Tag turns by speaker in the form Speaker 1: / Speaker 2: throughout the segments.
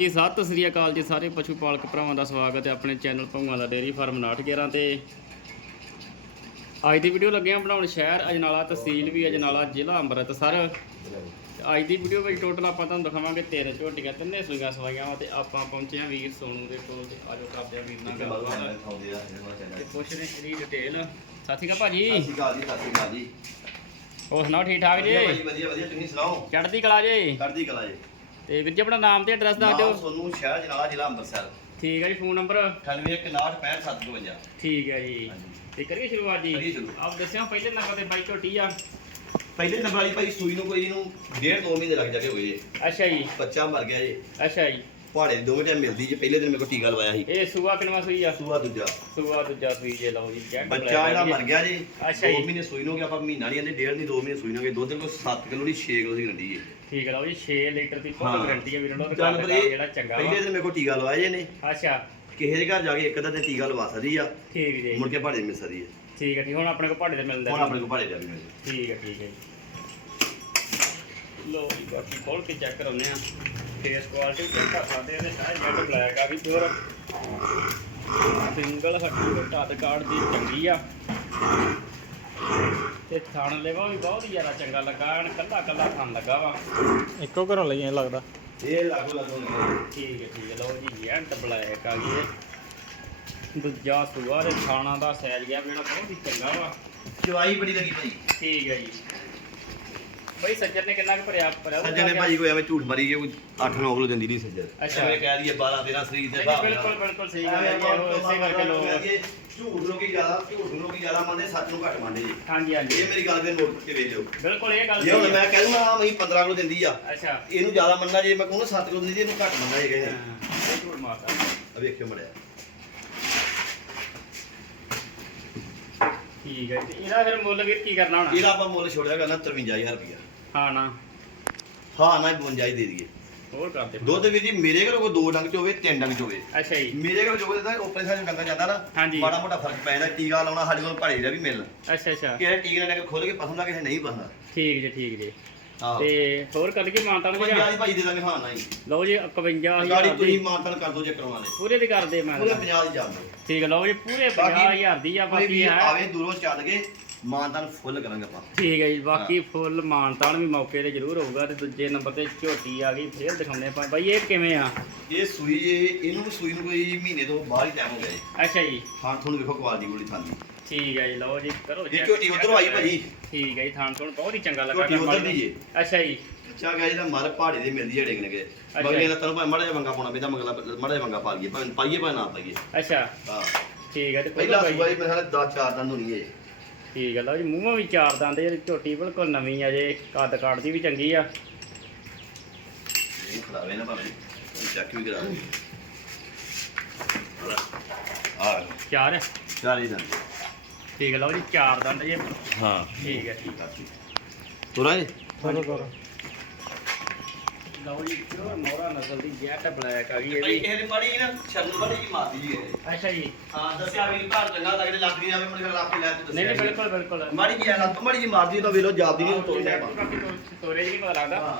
Speaker 1: ਜੀ ਸਤਿ ਸ੍ਰੀ ਅਕਾਲ ਜੀ ਸਾਰੇ ਪਸ਼ੂ ਪਾਲਕ ਭਰਾਵਾਂ ਦਾ ਸਵਾਗਤ ਹੈ ਆਪਣੇ ਚੈਨਲ ਭੰਗਾਂ ਦਾ ਡੇਅਰੀ ਫਾਰਮ 911 ਤੇ। ਅੱਜ ਦੀ ਵੀਡੀਓ ਲੱਗੇ ਆ ਬਣਾਉਣ ਸ਼ਹਿਰ ਅਜਨਾਲਾ ਤਹਿਸੀਲ ਵੀ ਅਜਨਾਲਾ ਜ਼ਿਲ੍ਹਾ ਅੰਮ੍ਰਿਤਸਰ। ਅੱਜ ਦੀ ਵੀਡੀਓ ਵਿੱਚ ਟੋਟਲ ਆਪਾਂ ਤੁਹਾਨੂੰ ਦਿਖਾਵਾਂਗੇ ਤਿੰਨ ਝੋਟੀਆਂ ਤਿੰਨੇ ਸੂਈਆਂ ਸਵਾਈਆਂ ਵਾਂ ਤੇ ਆਪਾਂ ਪਹੁੰਚੇ ਆ ਵੀਰ ਸੋਨੂ ਦੇ ਕੋਲ ਤੇ ਆਜੋ ਕਰਦੇ ਆ ਵੀਰ ਨਾਲ ਗੱਲਬਾਤ। ਤੇ ਪੁੱਛਦੇ ਇਹਦੀ ਡਿਟੇਲ ਸਤਿ ਸ਼੍ਰੀ ਅਕਾਲ ਭਾਜੀ। ਹੋਰ ਸੁਣਾਓ ਠੀਕ ਠਾਕ ਜੀ?
Speaker 2: ਵਧੀਆ ਵਧੀਆ ਤੁਸੀਂ ਸੁਣਾਓ?
Speaker 1: ਚੜ੍ਹਦੀ ਕਲਾ ਜੀ?
Speaker 2: ਕਰਦੀ ਕਲਾ ਜੀ।
Speaker 1: ਤੇ ਵੀਰ ਜੀ ਆਪਣਾ ਨਾਮ ਤੇ ਐਡਰੈਸ ਦੱਸ ਦਿਓ।
Speaker 2: ਸੋਨੂੰ ਸ਼ਹਿਰ ਜਨਾਲਾ ਜ਼ਿਲ੍ਹਾ ਅੰਮ੍ਰਿਤਸਰ।
Speaker 1: ਠੀਕ ਹੈ ਜੀ ਫੋਨ ਨੰਬਰ
Speaker 2: 9861655752
Speaker 1: ਠੀਕ ਹੈ ਜੀ। ਤੇ ਕਰੀਏ ਸ਼ੁਰੂਆਤ ਜੀ। ਆਪ ਦੱਸਿਓ ਪਹਿਲੇ ਨੰਬਰ ਤੇ ਬਾਈ ਝੋਟੀ ਆ।
Speaker 2: ਪਹਿਲੇ ਨੰਬਰ ਵਾਲੀ ਭਾਈ ਸੂਈ ਨੂੰ ਕੋਈ ਇਹਨੂੰ ਡੇਢ ਦੋ ਮਹੀਨੇ ਲੱਗ ਜਾਗੇ ਹੋਏ ਜੀ।
Speaker 1: ਅੱਛਾ ਜੀ।
Speaker 2: ਬੱਚਾ ਮਰ ਗਿਆ ਜੀ।
Speaker 1: ਅੱਛਾ ਜੀ।
Speaker 2: ਪਹਾੜੇ ਦੇ ਦੋਵੇਂ ਟਾਈਮ ਮਿਲਦੀ ਜੀ ਪਹਿਲੇ ਦਿਨ ਮੇਰੇ ਕੋਲ ਟੀਕਾ ਲਵਾਇਆ ਸੀ।
Speaker 1: ਇਹ ਸੂਆ ਕਿਨਵਾ ਸੂਈ ਆ?
Speaker 2: ਸੂਆ ਦੂਜਾ।
Speaker 1: ਸੂਆ ਦੂਜਾ ਸੂਈ ਜੇ ਲਓ ਜੀ
Speaker 2: ਬੱਚਾ ਇਹਦਾ ਮਰ ਗਿਆ ਜੀ
Speaker 1: ਅੱਛਾ
Speaker 2: ਦੋ
Speaker 1: ਜੀ।
Speaker 2: ਮਹੀਨੇ ਸੂਈ ਨੂੰ ਗਿਆ ਆਪਾਂ ਮਹੀਨਾ ਨਹੀਂ ਆਂਦੇ ਡੇਢ ਨਹੀਂ ਦੋ ਮਹੀਨੇ ਸੂਈ ਨੂੰ ਗਏ। ਦੁੱਧ ਕੋਲ 7 ਕਿਲੋ ਦੀ 6 ਕਿਲੋ ਦੀ ਗਰੰਟੀ ਹੈ
Speaker 1: ਠੀਕ ਲਓ ਜੀ 6 ਲੀਟਰ ਦੀ ਫੁੱਲ
Speaker 2: ਹਾਂ।
Speaker 1: ਗਰੰਟੀ ਹੈ ਵੀਰੋ
Speaker 2: ਇਹ
Speaker 1: ਜਿਹੜਾ ਚੰਗਾ
Speaker 2: ਪਹਿਲੇ ਦਿਨ ਮੇਰੇ ਕੋਲ ਟੀਕਾ ਲਵਾਇਆ ਜੀ ਨੇ
Speaker 1: ਅੱਛਾ।
Speaker 2: ਕਿਸੇ ਦੇ ਘਰ ਜਾ ਕੇ ਇੱਕ ਅੱਧਾ ਤੇ ਟੀਕਾ ਲਵਾ ਸਕਦੀ ਆ।
Speaker 1: ਠੀਕ ਜੀ।
Speaker 2: ਮੁੜ ਕੇ ਪਹਾੜੇ ਮਿਲ ਸਕਦੀ ਹੈ
Speaker 1: ਠੀਕ ਹੈ ਠੀਕ ਹੁਣ ਆਪਣੇ ਕੋਲ ਭਾੜੇ ਤੇ ਮਿਲਦਾ
Speaker 2: ਹੁਣ। ਆਪਣੇ ਕੋਲ ਪਹਾੜੇ ਜਾ ਵੀ ਮਿਲ
Speaker 1: ਠੀਕ ਹੈ ਠੀਕ ਹੈ ਜੀ। ਲੋ ਜੀ ਬਾਕੀ ਖੋਲ ਕੇ ਚੈੱਕ ਕਰਾਉਂਦੇ ਆ। ਫੇਸ ਕੁਆਲਿਟੀ ਚੈੱਕ ਕਰ ਸਕਦੇ ਆ ਤੇ ਸਾਰਾ ਜੈਡ ਬਲੈਕ ਆ ਵੀ ਪਿਓਰ ਸਿੰਗਲ ਹੱਡੀ ਟੱਦ ਕਾਰਡ ਦੀ ਚੰਗੀ ਆ। ਤੇ ਥਣ ਲੈਵਾ ਵੀ ਬਹੁਤ ਹੀ ਜ਼ਿਆਦਾ ਚੰਗਾ ਲੱਗਾ ਐਨ ਕੱਲਾ ਕੱਲਾ ਥਣ ਲੱਗਾ ਵਾ।
Speaker 3: ਇੱਕੋ ਘਰੋਂ ਲਈਆਂ ਲੱਗਦਾ।
Speaker 2: ਇਹ ਲਾਗੋ ਲਾਗੋ
Speaker 1: ਠੀਕ ਹੈ ਠੀਕ ਹੈ ਲਓ ਜੀ ਜੈਡ ਬਲੈਕ ਆ ਗਈ ਇਹ। ਦੂਜਾ ਸੂਆ ਦੇ ਥਾਣਾ ਦਾ ਸਾਈਜ਼ ਗਿਆ ਜਿਹੜਾ ਬਹੁਤ ਹੀ ਚੰਗਾ ਵਾ।
Speaker 2: ਚਵਾਈ ਬੜੀ ਲੱਗੀ ਭਾਈ।
Speaker 1: ਠੀਕ ਹੈ ਜੀ। ਬਈ ਸੱਜਣ ਨੇ ਕਿੰਨਾ ਕੁ ਭਰਿਆ ਭਰਿਆ
Speaker 2: ਸੱਜਣ ਨੇ ਭਾਈ ਕੋਈ ਐਵੇਂ ਝੂਠ ਮਾਰੀ ਗਿਆ ਕੋਈ 8-9 ਕਿਲੋ ਦਿੰਦੀ ਨਹੀਂ ਸੱਜਣ।
Speaker 1: ਅੱਛਾ।
Speaker 2: ਐਵੇਂ ਕਹਿ ਦਈਏ 12-13 ਸਰੀਰ ਦੇ
Speaker 1: ਨਹੀਂ, ਬਿਲਕੁਲ ਬਿਲਕੁਲ ਸਹੀ ਗੱਲ ਹੈ ਜੀ ਉਹ ਇਸੇ ਕਰਕੇ ਲੋਕ
Speaker 2: ਝੂਠ ਲੋਕੀ ਜ਼ਿਆਦਾ ਝੂਠ ਲੋਕੀ ਜ਼ਿਆਦਾ ਮੰਨਦੇ ਸੱਚ ਨੂੰ ਘੱਟ ਮੰਨਦੇ ਜੀ।
Speaker 1: ਹਾਂਜੀ ਹਾਂਜੀ।
Speaker 2: ਇਹ ਮੇਰੀ ਗੱਲ ਦੇ ਨੋਟ ਕਰਕੇ ਵੇਖ ਲਿਓ।
Speaker 1: ਬਿਲਕੁਲ ਇਹ ਗੱਲ
Speaker 2: ਜੇ ਹੁਣ
Speaker 1: ਸਹੀ ਹੈ।
Speaker 2: ਮੈਂ ਕਹਿ ਦੂੰਗਾ ਹਾਂ ਮਈ 15 ਕਿਲੋ ਦਿੰਦੀ ਆ।
Speaker 1: ਅੱਛਾ।
Speaker 2: ਇਹਨੂੰ ਜ਼ਿਆਦਾ ਮੰਨਣਾ ਜੇ ਮੈਂ ਕਹੂੰਗਾ 7 ਕਿਲੋ ਦਿੰਦੀ ਇਹਨੂੰ ਘੱਟ ਮੰਨਣਾ ਜੇ ਕਹਿੰਦੇ
Speaker 1: ਹਾਂ, ਇਹ ਝੂਠ ਮਾਰਦਾ।
Speaker 2: ਆ ਵੇਖਿਓ ਮੜਿਆ
Speaker 1: ਠੀਕ ਹੈ ਤੇ ਇਹਦਾ ਫਿਰ ਮੁੱਲ ਵੀਰ ਕੀ ਕਰਨਾ ਹੋਣਾ?
Speaker 2: ਇਹਦਾ ਆਪਾਂ ਮੁੱਲ ਛੋੜਿਆ ਕਰਨਾ 53000 ਰੁਪਇਆ
Speaker 1: ਹਾਂ ਨਾ
Speaker 2: ਹਾਂ ਨਾ 52 ਹੀ ਦੇ ਦਈਏ।
Speaker 1: ਹੋਰ ਕਰ ਦੇ।
Speaker 2: ਦੁੱਧ ਵੀ ਜੀ ਮੇਰੇ ਘਰੋਂ ਕੋਈ ਦੋ ਡੰਗ ਚ ਹੋਵੇ ਤਿੰਨ ਡੰਗ ਚ ਹੋਵੇ।
Speaker 1: ਅੱਛਾ ਜੀ।
Speaker 2: ਮੇਰੇ ਕੋਲ ਜੋ ਤਾਂ ਉੱਪਰ ਸਾਈਡ ਡੰਗਾ ਜਾਂਦਾ ਨਾ
Speaker 1: ਹਾਂਜੀ।
Speaker 2: ਮਾੜਾ ਮੋਟਾ ਫ਼ਰਕ ਪੈ ਜਾਂਦਾ ਟੀਕਾ ਲਾਉਣਾ ਸਾਡੇ ਕੋਲ ਭਾੜੇ ਦਾ ਵੀ ਮਿਲਣਾ।
Speaker 1: ਅੱਛਾ ਅੱਛਾ।
Speaker 2: ਕਿਸੇ ਟੀਕੇ ਨਾਲ ਖੋਲ ਕੇ ਪਸੰਦ ਆ ਕਿਸੇ ਨਹੀਂ ਪਸੰਦ
Speaker 1: ਠੀਕ ਜੀ ਠੀਕ ਜੀ।
Speaker 2: ਆਹੋ।
Speaker 1: ਤੇ ਹੋਰ ਕੱਢ ਕੇ ਮਾਨਤਾਨ
Speaker 2: ਕੋਈ
Speaker 1: ਵੀ
Speaker 2: ਦੀ ਭਾਈ ਦੇ ਦਾਂਗੇ ਹਾਂ ਨਹੀਂ।
Speaker 1: ਲਓ ਜੀ 51000
Speaker 2: ਗਾੜੀ ਤੁਸੀਂ ਮਾਨਤਨ ਕਰ ਦੋ ਜੇ ਕਰਵਾ ਦੇ
Speaker 1: ਪੂਰੇ ਦੀ ਕਰਦੇ ਮੈਂ।
Speaker 2: ਪੂਰੇ 50 ਦੀ ਜਾਣ ਦੋ
Speaker 1: ਠੀਕ ਹੈ ਲਓ ਜੀ ਪੂਰੇ
Speaker 2: ਬਾਕੀ
Speaker 1: 50000 ਦੀ ਆ
Speaker 2: ਕੋਈ
Speaker 1: ਬਾਕੀ
Speaker 2: ਵੀ
Speaker 1: ਹੈ।
Speaker 2: ਆਵੇ ਦੂਰੋਂ ਚੱਲ ਕੇ ਮਾਨਤਨ ਫੁੱਲ ਕਰਾਂਗੇ ਆਪਾਂ।
Speaker 1: ਠੀਕ ਹੈ ਜੀ ਬਾਕੀ ਫੁੱਲ ਮਾਨਤਾਨ ਵੀ ਮੌਕੇ ਤੇ ਜ਼ਰੂਰ ਹੋਊਗਾ ਤੇ ਦੂਜੇ ਨੰਬਰ ਤੇ ਝੋਟੀ ਆ ਗਈ ਫੇਰ ਦਿਖਾਉਂਦੇ ਆਪਾਂ। ਬਾਈ ਇਹ ਕਿਵੇਂ ਆ?
Speaker 2: ਇਹ ਸੂਈ ਇਹ ਇਹਨੂੰ ਸੂਈ ਨੂੰ ਕੋਈ ਮਹੀਨੇ ਤੋਂ ਬਾਹਰ ਹੀ ਟਾਈਮ ਹੋ ਗਿਆ ਜੀ।
Speaker 1: ਅੱਛਾ ਜੀ।
Speaker 2: ਹਾਂ ਤੁਹਾਨੂੰ ਵੇਖੋ ਕੁਆਲਿਟੀ ਬੜੀ ਥਾਂਦੀ
Speaker 1: ਠੀਕ ਹੈ ਜੀ ਲਓ ਜੀ ਕਰੋ check,
Speaker 2: ਝੋਟੀ ਉੱਧਰੋਂ ਆਈ ਭਾਜੀ।
Speaker 1: ਠੀਕ ਹੈ ਜੀ ਥਾਣ ਤੋਂ ਬਹੁਤ ਹੀ ਚੰਗਾ ਲੱਗਾ
Speaker 2: ਝੋਟੀ ਉੱਧਰ ਦੀ ਏ।
Speaker 1: ਅੱਛਾ ਜੀ।
Speaker 2: ਅੱਛਾ ਗਿਆ ਜਿਹਦਾ ਮਰ ਪਹਾੜੇ ਦੇ ਮਿਲਦੀ ਝੜੇ ਨੇ
Speaker 1: ਅੱਛਾ।
Speaker 2: ਬਗਲੇ ਦਾ ਤੈਨੂੰ ਭਾਵੇਂ ਮੜਾ ਜਿਹਾ ਵੰਗਾ ਪਾਉਣਾ ਪੈਂਦਾ ਮਗਲਾ ਮੜਾ ਜਿਹਾ ਵੰਗਾ ਪਾ ਲਈਏ ਭਾਵੇਂ ਪਾਈਏ ਭਾਵੇਂ ਨਾ ਪਾਈਏ।
Speaker 1: ਅੱਛਾ।
Speaker 2: ਹਾਂ।
Speaker 1: ਠੀਕ ਹੈ ਤੇ
Speaker 2: ਪਹਿਲਾ ਸੂਆ ਜੀ ਮੇਰੇ ਨਾਲ 10 ਚਾਰ ਦੰਦ ਹੋਣੀ
Speaker 1: ਠੀਕ ਹੈ ਲਓ ਜੀ ਮੂੰਹੋਂ ਵੀ ਚਾਰ ਦੰਦ ਜਿਹੜੀ ਝੋਟੀ ਬਿਲਕੁਲ ਨਵੀਂ ਆ ਜੇ ਕੱਦ ਕਾਟਦੀ ਵੀ ਚੰਗੀ ਆ।
Speaker 2: ਇਹ ਖੜਾਵੇ ਨਾ ਭਾਵੇਂ ਚੈੱਕ ਵੀ ਕਰਾ ਦੇ ਆ
Speaker 1: ਚਾਰ?
Speaker 2: ਚਾਰ ਹੀ ਦੰਦ।
Speaker 1: ਠੀਕ ਹੈ ਲਓ ਜੀ ਚਾਰ ਦੰਦ ਜੇ।
Speaker 2: ਹਾਂ।
Speaker 1: ਠੀਕ ਹੈ ਠੀਕ
Speaker 2: ਤੁਰਾ ਜੀ
Speaker 3: ਚਲੋ ਕਰੋ
Speaker 1: ਲਓ ਜੀ ਪਿਓਰ ਮੋਰਾ ਨਸਲ ਦੀ ਜੈਟ ਬਲੈਕ ਆ ਗਈ ਇਹ ਵੀ
Speaker 2: ਇਹ ਬੜੀ ਨਾ ਸ਼ਰਮ ਬੜੀ ਜੀ ਮਾਰਦੀ ਜੀ ਇਹ
Speaker 1: ਅੱਛਾ ਜੀ।
Speaker 2: ਹਾਂ ਦੱਸਿਆ ਵੀ ਘਰ ਚੰਗਾ ਲੱਗਦੇ ਲੱਗ ਗਈ ਆਵੇ ਮੈਨੂੰ ਲੱਗ ਕੇ ਲੈ ਤੇ
Speaker 1: ਨਹੀਂ ਨਹੀਂ
Speaker 2: ਦੱਸਿਆ।
Speaker 1: ਬਿਲਕੁਲ ਬਿਲਕੁਲ।
Speaker 2: ਮਾੜੀ ਜੀ ਲੱਤ ਮਾੜੀ ਜੀ ਮਾਰਦੀ ਤਾਂ ਵੇਲੋ ਜਾਪਦੀ ਨਹੀਂ ਤੋੜਦਾ
Speaker 1: ਤੋਰੇ ਜੀ ਨਹੀਂ ਪਤਾ ਲੱਗਦਾ
Speaker 2: ਹਾਂ।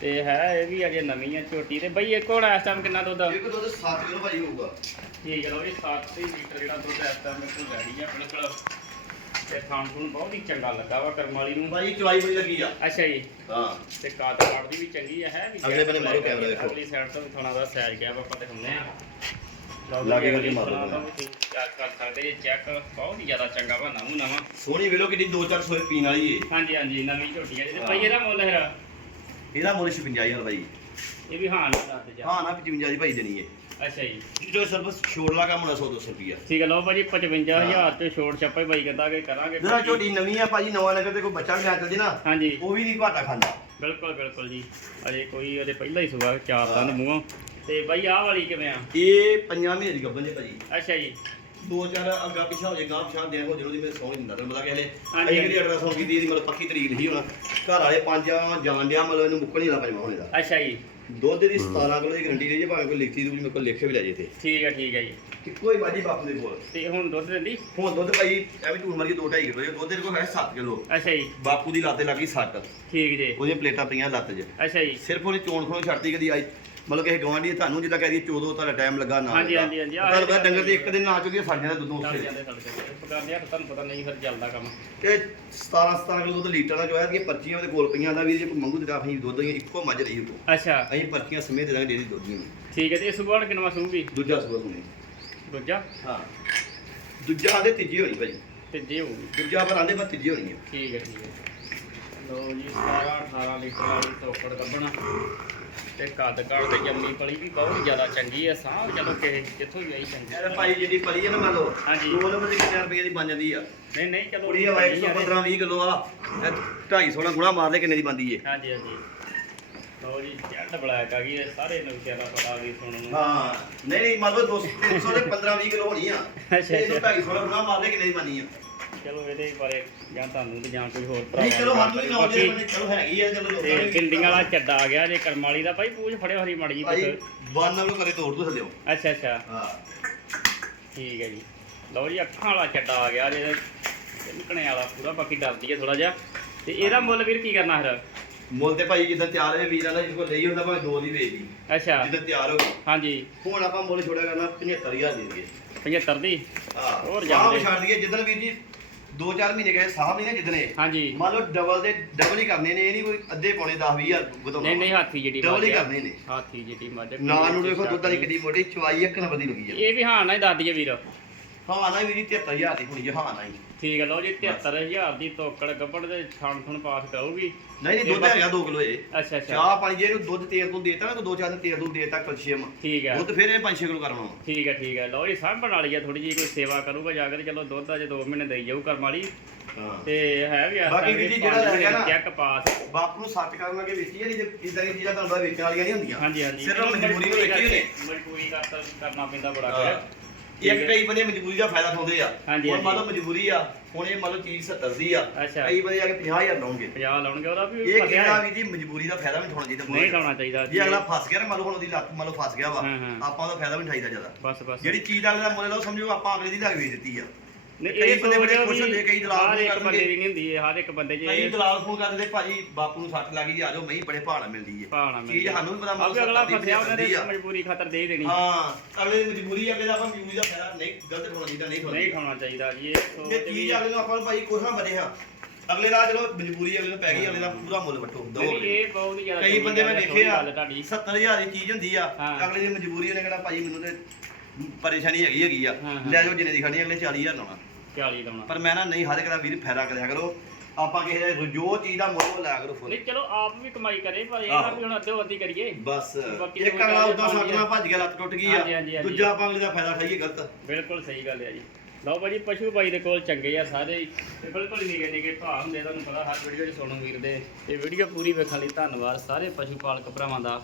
Speaker 1: ਤੇ ਹੈ ਇਹ ਵੀ ਅਜੇ ਨਵੀਂ ਆ ਝੋਟੀ ਤੇ। ਬਈ ਇੱਕ ਹੁਣ ਇਸ ਟਾਈਮ ਕਿੰਨਾ ਦੁੱਧ ਆ?
Speaker 2: ਇੱਕ ਦੁੱਧ 7 ਕਿਲੋ ਭਾਜੀ ਹੋਊਗਾ।
Speaker 1: ਠੀਕ ਹੈ ਲਓ ਜੀ 7 ਲੀਟਰ ਜਿਹੜਾ ਦੁੱਧ ਇਸ ਟਾਈਮ ਮੇਰੇ ਕੋਲ ਰੈਡੀ ਆ ਬਿਲਕੁਲ ਤੇ ਖਾਣ ਨੂੰ ਬਹੁਤ ਹੀ ਚੰਗਾ ਲੱਗਾ ਵਾ ਕਰਮ ਵਾਲੀ ਨੂੰ।
Speaker 2: ਭਾਜੀ ਚਵਾਈ ਬੜੀ ਲੱਗੀ ਆ।
Speaker 1: ਅੱਛਾ ਜੀ।
Speaker 2: ਹਾਂ।
Speaker 1: ਤੇ ਕਾਦ ਕਾਰਡ ਦੀ ਵੀ ਚੰਗੀ ਆ ਹੈ ਵੀ
Speaker 2: ਅਗਲੇ ਬੰਨੇ ਮਾਰੋ ਕੈਮਰਾ ਦੇਖੋ।
Speaker 1: ਅਗਲੀ ਸਾਈਡ ਤੋਂ ਥੋੜਾ ਦਾ ਸਾਈਜ਼ ਗਿਆ ਵਾ ਆਪਾਂ ਦਿਖਾਉਂਦੇ ਆ ਲਓ
Speaker 2: ਲਾਗੇ ਕਰਕੇ ਮਾਰੋ
Speaker 1: ਤੁਸੀਂ ਚੈੱਕ ਕਰ ਸਕਦੇ ਜੀ ਚੈੱਕ ਬਹੁਤ ਹੀ ਜ਼ਿਆਦਾ ਚੰਗਾ ਵਾ ਨਵਾਂ ਨਵਾਂ।
Speaker 2: ਸੋਹਣੀ ਵੇਲੋ ਕਿੰਨੀ 2-4 ਸੌ ਪੀਣ ਵਾਲੀ ਏ।
Speaker 1: ਹਾਂਜੀ ਹਾਂਜੀ ਨਵੀਂ ਝੋਟੀ ਆ। ਜੀ। ਭਾਈ ਇਹਦਾ ਮੁੱਲ ਹੈ
Speaker 2: ਇਹਦਾ ਮੁੱਲ 56000 ਭਾਈ
Speaker 1: ਇਹ ਵੀ ਹਾਂ ਨਾ ਦੱਸ ਜਾ
Speaker 2: ਹਾਂ ਨਾ 55 ਦੀ ਭਾਈ ਦੇਣੀ ਏ।
Speaker 1: ਅੱਛਾ ਜੀ।
Speaker 2: ਜੋ ਸਰਵਿਸ ਛੋੜਲਾ ਕੰਮ ਹੋਣਾ 100 200 ਰੁਪਿਆ
Speaker 1: ਠੀਕ ਹੈ ਲਓ ਭਾਜੀ 55000 ਤੇ ਛੋਟ ਛਾਪਾ ਹੀ ਭਾਈ ਕਹਿੰਦਾ ਕਿ ਕਰਾਂਗੇ।
Speaker 2: ਜਿਹੜਾ ਝੋਟੀ ਨਵੀਂ ਆ ਭਾਜੀ ਨਵਾਂ ਨਗਰ ਤੇ ਕੋਈ ਬੱਚਾ ਵੀ ਆ ਚੱਲ ਜੇ ਨਾ
Speaker 1: ਹਾਂਜੀ।
Speaker 2: ਉਹ ਵੀ ਨਹੀਂ ਘਾਟਾ ਖਾਂਦਾ।
Speaker 1: ਬਿਲਕੁਲ ਬਿਲਕੁਲ ਜੀ। ਅਜੇ ਕੋਈ ਉਹਦੇ ਪਹਿਲਾਂ ਹੀ ਸੁਭਾ ਚਾਰ ਦੰਦ ਮੂੰਹੋਂ। ਤੇ ਬਾਈ ਆਹ ਵਾਲੀ ਕਿਵੇਂ ਆ?
Speaker 2: ਇਹ ਪੰਜਾਂ ਮਹੀਨੇ ਦੀ ਗੱਭਣ ਜੇ ਭਾਜੀ।
Speaker 1: ਅੱਛਾ ਜੀ।
Speaker 2: ਦੋ ਚਾਰ ਅੱਗਾ ਪਿਛਾ ਹੋ ਜੇ ਗਾਂ ਪਿਛਾ ਦੇ ਹੋ ਜੇ ਉਹਦੀ ਮੇਰੇ ਸੌਂ ਦਿੰਦਾ ਤੈਨੂੰ ਪਤਾ ਕਿ ਹਲੇ
Speaker 1: ਹਾਂਜੀ,
Speaker 2: ਅਸੀਂ ਕਿਹੜੀ ਅਲਟਰਾਸਾਊਂਡ ਕੀਤੀ ਇਹਦੀ ਮਤਲਬ ਪੱਕੀ ਤਰੀਕ ਨਹੀਂ ਹੁਣ। ਘਰ ਵਾਲੇ ਪੰਜ ਜਾਣ ਡਿਆ ਮਤਲਬ ਇਹਨੂੰ ਮੁੱਕਣ ਹੀ ਨਾ ਪੰਜਵਾਂ ਹੋਣੇ ਦਾ।
Speaker 1: ਅੱਛਾ ਜੀ।
Speaker 2: ਦੁੱਧ ਦੀ 17 ਕਿਲੋ ਦੀ ਗਰੰਟੀ ਰਹੀ ਜੇ ਭਾਵੇਂ ਕੋਈ ਲਿਖਤੀ ਦੂਜੀ ਮੇਰੇ ਕੋਲ ਲਿਖ ਕੇ ਵੀ ਲੈ ਜੇ ਤੇ।
Speaker 1: ਠੀਕ ਹੈ ਠੀਕ ਹੈ ਜੀ।
Speaker 2: ਇੱਕੋ ਹੀ ਬਾਜੀ ਬਾਪੂ ਦੇ ਕੋਲ।
Speaker 1: ਤੇ ਹੁਣ ਦੁੱਧ ਦਿੰਦੀ?
Speaker 2: ਹੁਣ ਦੁੱਧ ਭਾਈ ਐਵੇਂ ਝੂਠ ਮਾਰੀ 2.5 ਕਿਲੋ ਜੇ ਦੁੱਧ ਦੇ ਕੋਲ ਹੈ 7 ਕਿਲੋ।
Speaker 1: ਅੱਛਾ ਜੀ।
Speaker 2: ਬਾਪੂ ਦੀ ਲਾਤੇ ਲੱਗੀ 60
Speaker 1: ਠੀਕ ਜੀ।
Speaker 2: ਉਹਦੀਆਂ ਪਲੇਟਾਂ ਪਈਆਂ ਲੱਤ 'ਚ।
Speaker 1: ਅੱਛਾ ਜੀ।
Speaker 2: ਸਿਰਫ ਉਹਨੇ ਚੋਣ ਖੋਣ ਛੱਡਤੀ ਕਦੀ ਆਈ ਮਤਲਬ ਕਿ ਗਵਾਂਢੀ ਤੁਹਾਨੂੰ ਜਿੱਦਾਂ ਕਹਿ ਦਈਏ 14 ਤੁਹਾਡਾ ਟਾਈਮ ਲੱਗਾ ਨਾ
Speaker 1: ਹਾਂਜੀ। ਹਾਂਜੀ, ਹਾਂਜੀ, ਆਹ
Speaker 2: ਤੁਹਾਨੂੰ ਪਤਾ
Speaker 1: ਇਹ
Speaker 2: ਡੰਗਰ ਦੇ ਇੱਕ ਦਿਨ ਨਾ ਚੁੱਕੀ ਸੜ ਜਾਂਦਾ ਦੁੱਧ ਉੱਥੇ।
Speaker 1: ਜਾਂਦੇ ਸਾਡੇ ਕੋਲ ਪਕਾਉਂਦੇ ਆ ਤੁਹਾਨੂੰ ਪਤਾ ਨਹੀਂ ਫਿਰ ਚੱਲਦਾ ਕੰਮ।
Speaker 2: ਤੇ 17 17 ਕਿਲੋ ਦੁੱਧ ਲੀਟਰ ਦਾ ਜੋ ਹੈ ਕਿ ਪਰਚੀਆਂ ਉਹਦੇ ਕੋਲ ਪਈਆਂ ਦਾ ਵੀ ਜੇ ਕੋਈ ਮੰਗੂ ਤੇ ਅਸੀਂ ਦੁੱਧ ਅਸੀਂ ਇੱਕੋ ਮੱਝ ਲਈ ਉਹ
Speaker 1: ਅੱਛਾ।
Speaker 2: ਅਸੀਂ ਪਰਚੀਆਂ ਸਮੇਤ ਦੇ ਦਾਂਗੇ ਡੇਰੀ ਦੁੱਧ ਦੀਆਂ।
Speaker 1: ਠੀਕ ਹੈ ਤੇ ਇਸ ਵਾਰ ਕਿੰਨਾ ਸੂਗੀ
Speaker 2: ਦੂਜਾ ਸੂਆ ਸੁਣੀ
Speaker 1: ਦੂਜਾ?
Speaker 2: ਹਾਂ। ਦੂਜਾ ਆਂਦੇ ਤੀਜੀ ਹੋਣੀ ਭਾਈ
Speaker 1: ਤੇ ਜੇ ਹੋਊਗੀ।
Speaker 2: ਦੂਜਾ ਪਰ ਆਂਦੇ ਪਰ ਤੀਜੀ ਹੋਣੀ ਹੈ
Speaker 1: ਠੀਕ ਹੈ ਠੀਕ ਹੈ। ਲਓ ਜੀ 17 18 ਲੀਟਰ ਵਾਲੀ ਤੋਕੜ ਕੱਢਣਾ ਤੇ ਕੱਦ ਕੱਦ ਤੇ ਜੰਮੀ ਪਲੀ ਵੀ ਬਹੁਤ ਜ਼ਿਆਦਾ ਚੰਗੀ ਹੈ ਸਾਹ ਚਲੋ ਕਿਸੇ ਜਿੱਥੋਂ ਵੀ ਆਈ ਚੰਗੀ।
Speaker 2: ਇਹ ਭਾਈ ਜਿਹੜੀ ਪਲੀ ਹੈ ਨਾ ਮੰਨ ਲਓ
Speaker 1: ਹਾਂਜੀ।
Speaker 2: ਦੋ ਨੰਬਰ ਦੀ ਕਿੰਨੇ ਰੁਪਏ ਦੀ ਬਣ ਜਾਂਦੀ ਆ?
Speaker 1: ਨਹੀਂ ਨਹੀਂ ਚਲੋ
Speaker 2: ਕੁੜੀ ਆ 115 20 ਕਿਲੋ ਆ 250 ਨਾਲ ਗੁਣਾ ਮਾਰ ਲੈ ਕਿੰਨੇ ਦੀ ਬੰਦੀ ਏ।
Speaker 1: ਹਾਂਜੀ ਹਾਂਜੀ। ਲਓ ਜੀ ਜੱਟ ਬਲੈਕ ਆ ਗਈ ਇਹ ਸਾਰੇ ਨੂੰ ਦਾ ਪਤਾ ਵੀ ਸੁਣਨ ਨੂੰ।
Speaker 2: ਹਾਂ ਨਹੀਂ ਨਹੀਂ ਮੰਨ ਲਓ 200 300 ਦੇ 15 20 ਕਿਲੋ ਹੋਣੀ ਆ।
Speaker 1: ਅੱਛਾ,
Speaker 2: ਇਹ
Speaker 1: ਅੱਛਾ।
Speaker 2: 250 ਨਾਲ ਗੁਣਾ ਮਾਰ ਲੈ ਕਿੰਨੇ ਦੀ ਬੰਦੀ ਆ।
Speaker 1: ਚਲੋ ਇਹਦੇ ਬਾਰੇ ਜਾਂ ਤੁਹਾਨੂੰ ਤੇ ਜਾਂ ਕੋਈ ਹੋਰ
Speaker 2: ਨਹੀਂ ਚਲੋ ਸਾਨੂੰ ਵੀ ਨੌਲੇਜ
Speaker 1: ਬਾਕੀ
Speaker 2: ਬਣੇ ਚਲੋ ਹੈਗੀ ਆ ਚਲੋ ਲੋਕਾਂ
Speaker 1: ਤੇ
Speaker 2: ਨੂੰ
Speaker 1: ਕਿੰਡੀਆਂ ਵਾਲਾ ਚੱਡਾ ਆ ਗਿਆ ਜੇ ਕਰਮ ਵਾਲੀ ਦਾ ਭਾਈ ਪੂਛ ਫੜਿਓ ਹਰੀ ਮੜ ਜੀ
Speaker 2: ਭਾਈ
Speaker 1: ਪੁੱਤ।
Speaker 2: ਬੰਨ ਨਾਲ ਕਰੇ ਤੋੜ ਦੋ ਥੱਲਿਓ
Speaker 1: ਅੱਛਾ ਅੱਛਾ।
Speaker 2: ਹਾਂ।
Speaker 1: ਠੀਕ ਹੈ ਜੀ। ਲਓ ਜੀ ਅੱਖਾਂ ਵਾਲਾ ਚੱਡਾ ਆ ਗਿਆ ਜੇ ਨਿਕਣੇ ਵਾਲਾ ਪੂਰਾ ਬਾਕੀ ਡਰਦੀ ਹੈ ਥੋੜਾ ਜਿਹਾ। ਤੇ ਇਹਦਾ ਮੁੱਲ ਵੀਰ ਕੀ ਕਰਨਾ ਫਿਰ?
Speaker 2: ਮੁੱਲ ਤੇ ਭਾਈ ਜਿੱਦਾਂ ਤਿਆਰ ਹੋਏ ਵੀਰਾਂ ਦਾ ਜਿਹਦੇ ਕੋਲ ਲਈ ਹੁੰਦਾ ਭਾਵੇਂ ਦੋ ਦੀ ਵੇਚਦੀ
Speaker 1: ਅੱਛਾ।
Speaker 2: ਜਿੱਦਾਂ ਤਿਆਰ ਹੋ ਗਈ
Speaker 1: ਹਾਂਜੀ।
Speaker 2: ਹੁਣ ਆਪਾਂ ਮੁੱਲ ਛੋੜਿਆ ਕਰਨਾ 75000 ਦੇ ਦੇਈਏ।
Speaker 1: 75 ਦੀ?
Speaker 2: ਹਾਂ।
Speaker 1: ਹੋਰ
Speaker 2: ਸਾਹ
Speaker 1: ਜਾਂਦੇ।
Speaker 2: ਛੱਡ ਦਈਏ ਜਿੱਦਣ ਵੀਰ ਜੀ 2-4 ਮਹੀਨੇ ਗਏ ਸਾਹ ਨਹੀਂ ਨਾ ਜਿੱਦਣੇ
Speaker 1: ਹਾਂਜੀ।
Speaker 2: ਮੰਨ ਲਓ ਡਬਲ ਦੇ ਡਬਲ ਹੀ ਕਰਨੇ ਨੇ ਇਹ ਨਹੀਂ ਕੋਈ ਅੱਧੇ ਪੌਣੇ 10 20000 ਵਧਾਉਣਾ
Speaker 1: ਨਹੀਂ ਨਹੀਂ ਹਾਥੀ ਜਿਹੜੀ
Speaker 2: ਡਬਲ ਹੀ
Speaker 1: ਮੱਝ ਆ।
Speaker 2: ਕਰਨੇ ਨੇ।
Speaker 1: ਹਾਥੀ ਜਿਹੜੀ ਮੱਝ
Speaker 2: ਨਾ ਨੂੰ ਦੇਖੋ ਦੁੱਧ ਵਾਲੀ ਕਿੱਡੀ ਮੋਟੀ ਚਵਾਈ ਇੱਕ ਨੰਬਰ ਦੀ ਲੱਗੀ ਆ।
Speaker 1: ਇਹ ਵੀ ਹਾਂ ਨਾ ਦੱਸ ਦਈਏ ਵੀਰ।
Speaker 2: ਹਾਂ ਨਾ ਵੀਰ ਜੀ 73000 ਦੀ ਹੋਣੀ ਜੇ ਹਾਂ ਨਾ ਹੀ
Speaker 1: ਠੀਕ ਹੈ ਲਓ ਜੀ 73000 ਦੀ ਤੋਕੜ ਗੱਬੜ ਦੇ ਛਾਣ ਥਣ ਪਾਸ ਕਰੂਗੀ।
Speaker 2: ਨਹੀਂ ਨਹੀਂ ਦੁੱਧ ਹੈਗਾ 2 ਕਿਲੋ ਇਹ।
Speaker 1: ਅੱਛਾ ਅੱਛਾ।
Speaker 2: ਚਾਹ ਪਾਣੀ ਜੇ ਇਹਨੂੰ ਦੁੱਧ ਤੇਲ ਤੋਂ ਦੇਤਾ ਨਾ ਤਾਂ ਦੋ ਚਾਰ ਤੇਲ ਤੋਂ ਦੇਤਾ ਕੈਲਸ਼ੀਅਮ।
Speaker 1: ਠੀਕ ਹੈ
Speaker 2: ਦੁੱਧ ਫਿਰ ਇਹ 5-6 ਕਿਲੋ ਕਰਨਾ।
Speaker 1: ਠੀਕ ਹੈ ਠੀਕ ਹੈ ਲਓ ਜੀ ਸਾਂਭਣ ਵਾਲੀ ਆ ਥੋੜੀ ਜਿਹੀ ਕੋਈ ਸੇਵਾ ਕਰੂਗਾ ਜਾ ਕੇ ਚਲੋ ਦੁੱਧ ਅਜੇ 2 ਮਹੀਨੇ ਦੇਈ ਜਾਊ ਕਰਮ ਵਾਲੀ। ਤੇ ਹੈ ਵੀ ਇਸ
Speaker 2: ਬਾਕੀ ਜੀ
Speaker 1: ਵੀ
Speaker 2: ਜਿਹੜਾ ਹੈਗਾ ਨਾ-
Speaker 1: ਚੈੱਕ ਪਾਸ।
Speaker 2: ਬਾਪ ਨੂੰ ਸੱਚ ਕਰਨ ਲੱਗੇ ਵੇਚੀ ਨਹੀਂ ਇਦਾਂ ਦੀ ਚੀਜ਼ਾਂ ਤੁਹਾਨੂੰ ਵੇਚਣ ਵਾਲੀਆਂ ਨਹੀਂ ਹੁੰਦੀਆਂ।
Speaker 1: ਹਾਂਜੀ ਹਾਂਜੀ।
Speaker 2: ਸਿਰਫ ਮਜਬੂਰੀ ਨੂੰ ਵੇਚੀ ਨੇ।
Speaker 1: ਮਜਬੂਰੀ ਕਰ ਕਰਨਾ ਪੈਂਦਾ ਬੜਾ
Speaker 2: ਹਾਂ। ਇੱਕ ਕਈ ਬੰਦੇ ਮਜਬੂਰੀ ਦਾ ਫਾਇਦਾ ਉਠਾਉਂਦੇ ਆ
Speaker 1: ਹਾਂਜੀ,
Speaker 2: ਹੁਣ ਮੰਨ ਲਓ। ਮਜਬੂਰੀ ਆ ਹੁਣ ਇਹ ਮੰਨ ਲਓ ਚੀਜ਼ 70 ਦੀ ਆ
Speaker 1: ਅੱਛਾ।
Speaker 2: ਕਈ ਬੰਦੇ ਆ ਕੇ 50000 ਲਾਉਣਗੇ
Speaker 1: 50 ਲਾਉਣਗੇ ਉਹਦਾ ਵੀ
Speaker 2: ਇਹ
Speaker 1: ਫਸਿਆ
Speaker 2: ਕਿਹੜਾ
Speaker 1: ਹੈ।
Speaker 2: ਵੀ ਜੀ ਮਜਬੂਰੀ ਦਾ ਫਾਇਦਾ ਵੀ ਉਠਾਉਣਾ ਚਾਹੀਦਾ
Speaker 1: ਨਹੀਂ ਲਾਉਣਾ ਚਾਹੀਦਾ
Speaker 2: ਜੇ ਅਗਲਾ ਫਸ ਗਿਆ ਨਾ ਮੰਨ ਲਓ ਹੁਣ ਉਹਦੀ ਲੱਤ ਮੰਨ ਲਓ ਫਸ ਗਿਆ ਵਾ
Speaker 1: ਹਾਂ, ਹਾਂ।
Speaker 2: ਆਪਾਂ ਉਹਦਾ ਫਾਇਦਾ ਵੀ ਉਠਾਈਦਾ ਜ਼ਿਆਦਾ
Speaker 1: ਬਸ ਬਸ
Speaker 2: ਜਿਹੜੀ ਚੀਜ਼ ਅਗਲੇ ਦਾ ਮੁੱਲ ਲਓ ਸਮਝੋ ਆਪਾਂ ਅਗਲੇ ਦੀ ਲੱਗ ਵੇਚ ਦਿੱਤੀ ਆ
Speaker 1: ਨਹੀਂ ਇਹ
Speaker 2: ਬੰਦੇ ਬੜੇ ਖੁਸ਼ ਹੁੰਦੇ, ਕਈ ਦਲਾਲ
Speaker 1: ਹਰ ਇੱਕ। ਬੰਦੇ ਦੀ ਨਹੀਂ ਹੁੰਦੀ ਇਹ ਹਰ ਇੱਕ ਬੰਦੇ 'ਚ
Speaker 2: ਕਈ ਦਲਾਲ ਫੋਨ ਕਰਦੇ ਭਾਜੀ ਬਾਪੂ ਨੂੰ ਸੱਟ ਲੱਗੀ ਜੀ ਆ ਜਾਓ ਮਹੀਂ ਬੜੇ ਭਾਣਾ ਮਿਲਦੀ ਏ
Speaker 1: ਭਾਣਾ
Speaker 2: ਚੀਜ਼ ਸਾਨੂੰ ਵੀ ਪਤਾ ਮੰਨ
Speaker 1: ਅਗਲਾ ਫਸਿਆ ਉਹਨੇ
Speaker 2: ਦੀ
Speaker 1: ਮਜਬੂਰੀ ਖਾਤਰ ਦੇ ਹੀ ਦੇਣੀ।
Speaker 2: ਹਾਂ ਅਗਲੇ ਦੀ ਮਜਬੂਰੀ ਅਗਲੇ ਦਾ ਆਪਾਂ ਮਜਬੂਰੀ ਦਾ ਫਾਇਦਾ ਨਹੀਂ ਗਲਤ ਹੋਣਾ ਚਾਹੀਦਾ ਨਹੀਂ
Speaker 1: ਨਹੀਂ ਖਾਣਾ ਚਾਹੀਦਾ ਜੀ ਇਹ
Speaker 2: ਚੀਜ਼ ਅਗਲੇ ਨੂੰ ਆਪਾਂ ਨੂੰ ਭਾਈ ਕੁਛ ਨਾ ਬਣੇ ਹਾਂ ਅਗਲੇ ਦਾ ਚਲੋ ਮਜਬੂਰੀ ਅਗਲੇ ਨੂੰ ਪੈ ਗਈ ਅਗਲੇ ਦਾ ਪੂਰਾ ਮੁੱਲ ਵਟੋ ਦੋ
Speaker 1: ਇਹ ਬਹੁਤ ਹੀ ਜ਼ਿਆਦਾ
Speaker 2: ਕਈ ਬੰਦੇ ਮੈਂ
Speaker 1: ਹੈ,
Speaker 2: ਵੇਖੇ ਆ
Speaker 1: ਗੱਲ ਤੁਹਾਡੀ
Speaker 2: 70000 ਦੀ ਚੀਜ਼ ਹੁੰਦੀ ਆ
Speaker 1: ਹਾਂ।
Speaker 2: ਅਗਲੇ ਦੀ ਮਜਬੂਰੀ ਉਹਨੇ ਕਹਿਣਾ ਭਾਈ ਮੈਨੂੰ ਤੇ ਪਰੇਸ਼ਾਨੀ ਹੈਗੀ ਹੈਗੀ ਆ।
Speaker 1: ਹਾਂ, ਹਾਂ।
Speaker 2: ਲੈ ਜਾਓ ਜਿੰਨੇ ਦੀ ਖੜੀ ਅਗਲੇ 40000 ਲਾਉਣਾ।
Speaker 1: 40 ਲਾਉਣਾ।
Speaker 2: ਪਰ ਮੈਂ ਨਾ ਨਹੀਂ ਹਰ ਇੱਕ ਦਾ ਵੀਰ ਫਾਇਦਾ ਕਰਿਆ ਕਰੋ। ਆਪਾਂ ਕਿਸੇ ਦਾ ਜੋ ਚੀਜ਼ ਦਾ ਮੁੱਲ ਉਹ ਕਰੋ ਫੁੱਲ
Speaker 1: ਨਹੀਂ ਚਲੋ ਆਪ ਵੀ ਕਮਾਈ ਕਰੇ ਪਰ ਇਹ ਨਾ
Speaker 2: ਆਹੋ।
Speaker 1: ਵੀ ਹੁਣ ਅੱਧੋ ਅੱਧੀ ਕਰੀਏ।
Speaker 2: ਬਸ।
Speaker 1: ਬਾਕੀ
Speaker 2: ਇੱਕ ਅਗਲਾ ਉਦਾਂ ਸਾਡੇ ਨਾਲ ਭੱਜ ਗਿਆ ਲੱਤ ਟੁੱਟ ਗਈ
Speaker 1: ਹਾਂਜੀ,
Speaker 2: ਆ
Speaker 1: ਹਾਂਜੀ।
Speaker 2: ਦੂਜਾ ਆਪਾਂ ਅਗਲੇ ਦਾ ਫਾਇਦਾ ਖਾਈਏ ਗਲਤ।
Speaker 1: ਬਿਲਕੁਲ ਸਹੀ ਗੱਲ ਹੈ ਜੀ। ਲਓ ਭਾਜੀ ਪਸ਼ੂ ਭਾਈ ਦੇ ਕੋਲ ਚੰਗੇ ਆ ਸਾਰੇ ਹੀ। ਤੇ ਬਿਲਕੁਲ ਨਿਗੇ ਨਿਗੇ ਭਾਅ ਹੁੰਦੇ ਤੁਹਾਨੂੰ ਪਤਾ ਹਰ ਵੀਡੀਓ 'ਚ ਸੁਣਨ ਵੀਰ ਦੇ ਤੇ ਵੀਡੀਓ ਪੂਰੀ ਵੇਖਣ ਲਈ ਧੰਨਵਾਦ। ਸਾਰੇ ਪਸ਼ੂ ਪਾਲਕ ਭਰਾਵਾਂ ਦਾ।